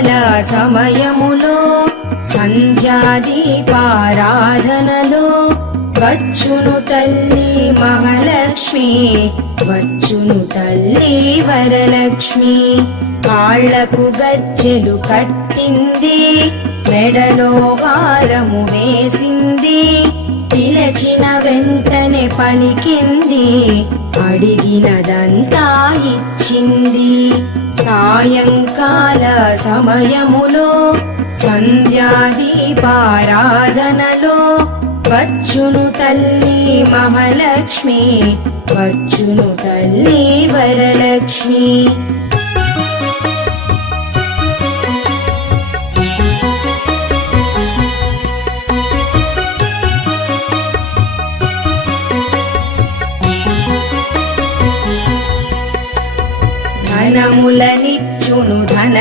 సాయంకాల సమయములో సంధ్యాదీపారాధనలో వచ్చును తల్లి మహాలక్ష్మి, వచ్చును తల్లి వరలక్ష్మి. కాళ్లకు గజ్జెలు కట్టింది, మెడలో హారము వేసింది, పిలచిన వెంటనే పలికింది, అడిగినదంతా ఇచ్చింది. సాయంకాల సమయములో సంధ్యాదీపారాధనలో వచ్చును తల్లి మహాలక్ష్మి, వచ్చును తల్లి వరలక్ష్మి. ధనములనిచ్చును ధన